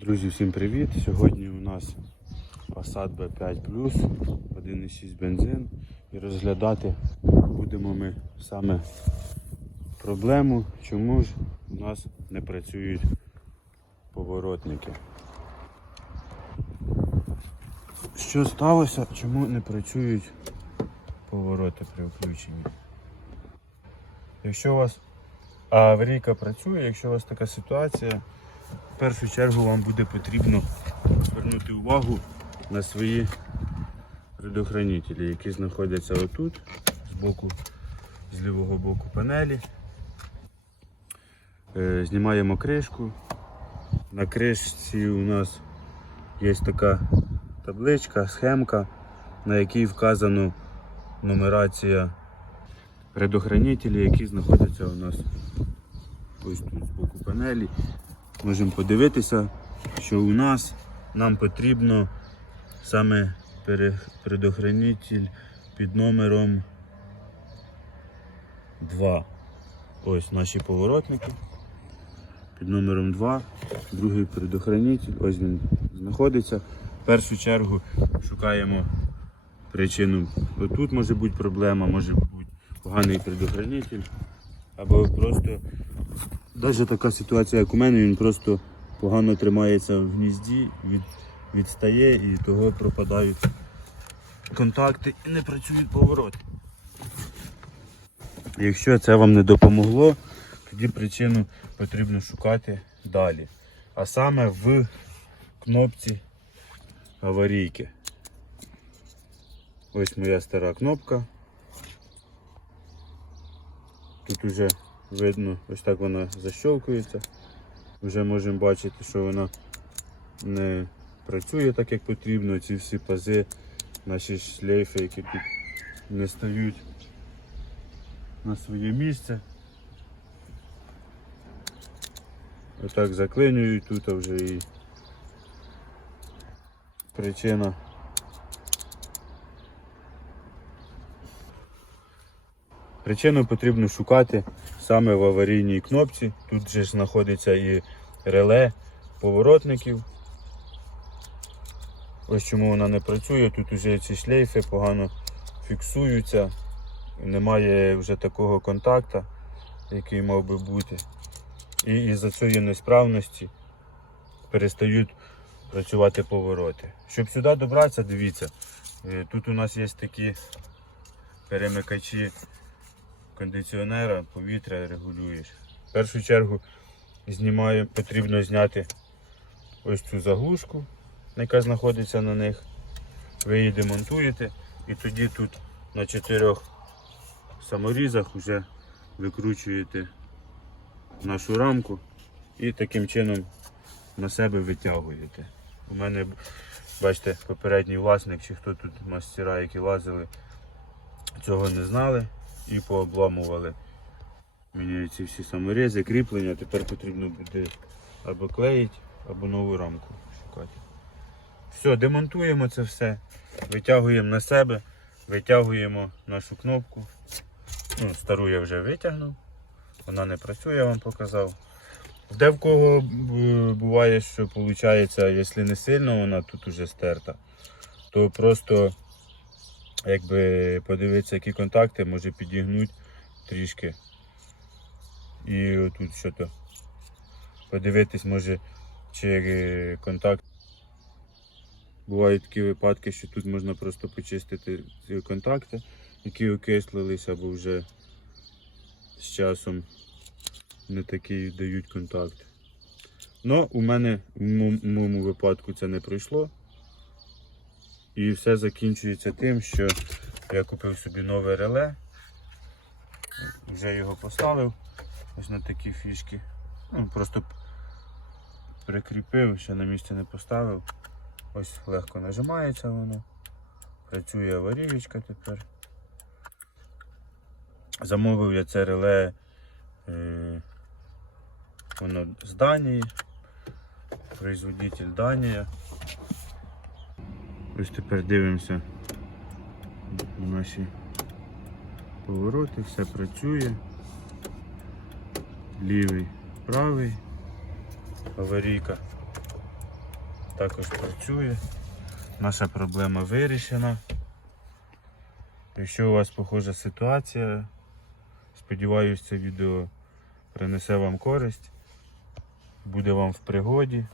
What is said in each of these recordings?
Друзі, всім привіт! Сьогодні у нас Passat B5 1,6 бензин і розглядати будемо ми саме проблему, чому ж у нас не працюють поворотники. Що сталося, чому не працюють повороти при включенні? Якщо у вас аварійка працює, якщо у вас така ситуація, першу чергу вам буде потрібно звернути увагу на свої предохранителі, які знаходяться отут, з боку, з лівого боку панелі. Е, Знімаємо кришку. На кришці у нас є така табличка, схемка, на якій вказано нумерація предохранителі, які знаходяться у нас ось тут з боку панелі. Можемо подивитися, що у нас нам потрібно саме предохранитель під номером 2. Ось наші поворотники. Під номером 2. Другий предохранитель. Ось він знаходиться. В першу чергу шукаємо причину. Отут може бути проблема, може бути поганий предохранитель. Або просто навіть така ситуація, як у мене, він просто погано тримається в гнізді, від, відстає і того пропадають контакти і не працюють повороти. Якщо це вам не допомогло, тоді причину потрібно шукати далі. А саме в кнопці аварійки. Ось моя стара кнопка. Тут уже видно, ось так вона защелкується. Вже можемо бачити, що вона не працює так, як потрібно. Ці всі пази, наші шлейфи, які тут не стають на своє місце. Отак заклинюють тут а вже і причина. Причину потрібно шукати саме в аварійній кнопці. Тут же знаходиться і реле поворотників. Ось чому вона не працює. Тут вже ці шлейфи погано фіксуються. Немає вже такого контакту, який мав би бути. І із-за цієї несправності перестають працювати повороти. Щоб сюди добратися, дивіться, е, тут у нас є такі перемикачі кондиціонера, повітря регулюєш. В першу чергу знімаю, потрібно зняти ось цю заглушку, яка знаходиться на них. Ви її демонтуєте і тоді тут на чотирьох саморізах вже викручуєте нашу рамку і таким чином на себе витягуєте. У мене, бачите, попередній власник чи хто тут мастера, які лазили, цього не знали і пообламували ці всі саморези, кріплення. Тепер потрібно буде або клеїти, або нову рамку шукати. Все, демонтуємо це все, витягуємо на себе, витягуємо нашу кнопку. Ну, стару я вже витягнув, вона не працює, я вам показав. Де в кого е, буває, що виходить, якщо не сильно вона тут уже стерта, то просто якби подивитися, які контакти, може підігнути трішки. І отут що то подивитись, може, чи контакт. Бувають такі випадки, що тут можна просто почистити ці контакти, які окислилися, або вже з часом не такі дають контакт. Ну, у мене в моєму випадку це не пройшло. І все закінчується тим, що я купив собі нове реле, вже його поставив ось на такі фішки. Ну, просто прикріпив, ще на місце не поставив. Ось легко нажимається воно. Працює аварійка тепер. Замовив я це реле. Е, воно з Данії. Производитель Данія. Ось тепер дивимося на наші повороти, все працює. Лівий, правий, аварійка також працює. Наша проблема вирішена. Якщо у вас похожа ситуація, сподіваюся, це відео принесе вам користь, буде вам в пригоді.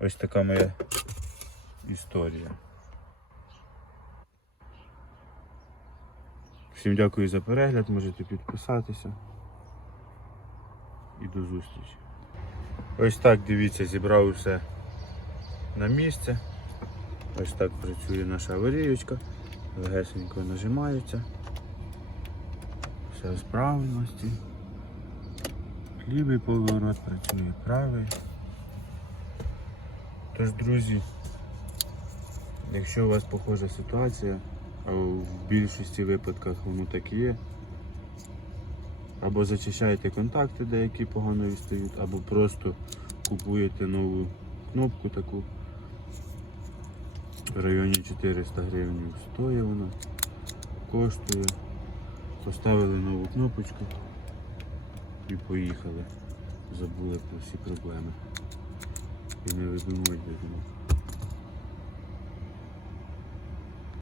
Ось така моя історія. Всім дякую за перегляд, можете підписатися. І до зустрічі. Ось так дивіться, зібрав усе на місце. Ось так працює наша аварійочка. Легесенько нажимається. Все в справності. Лівий поворот працює правий. Тож, друзі, якщо у вас похожа ситуація, а в більшості випадках воно так і є, або зачищаєте контакти, деякі погано відстають, або просто купуєте нову кнопку таку. В районі 400 гривень стоїть вона, коштує. Поставили нову кнопочку і поїхали. Забули про всі проблеми. І не видумують, видумати.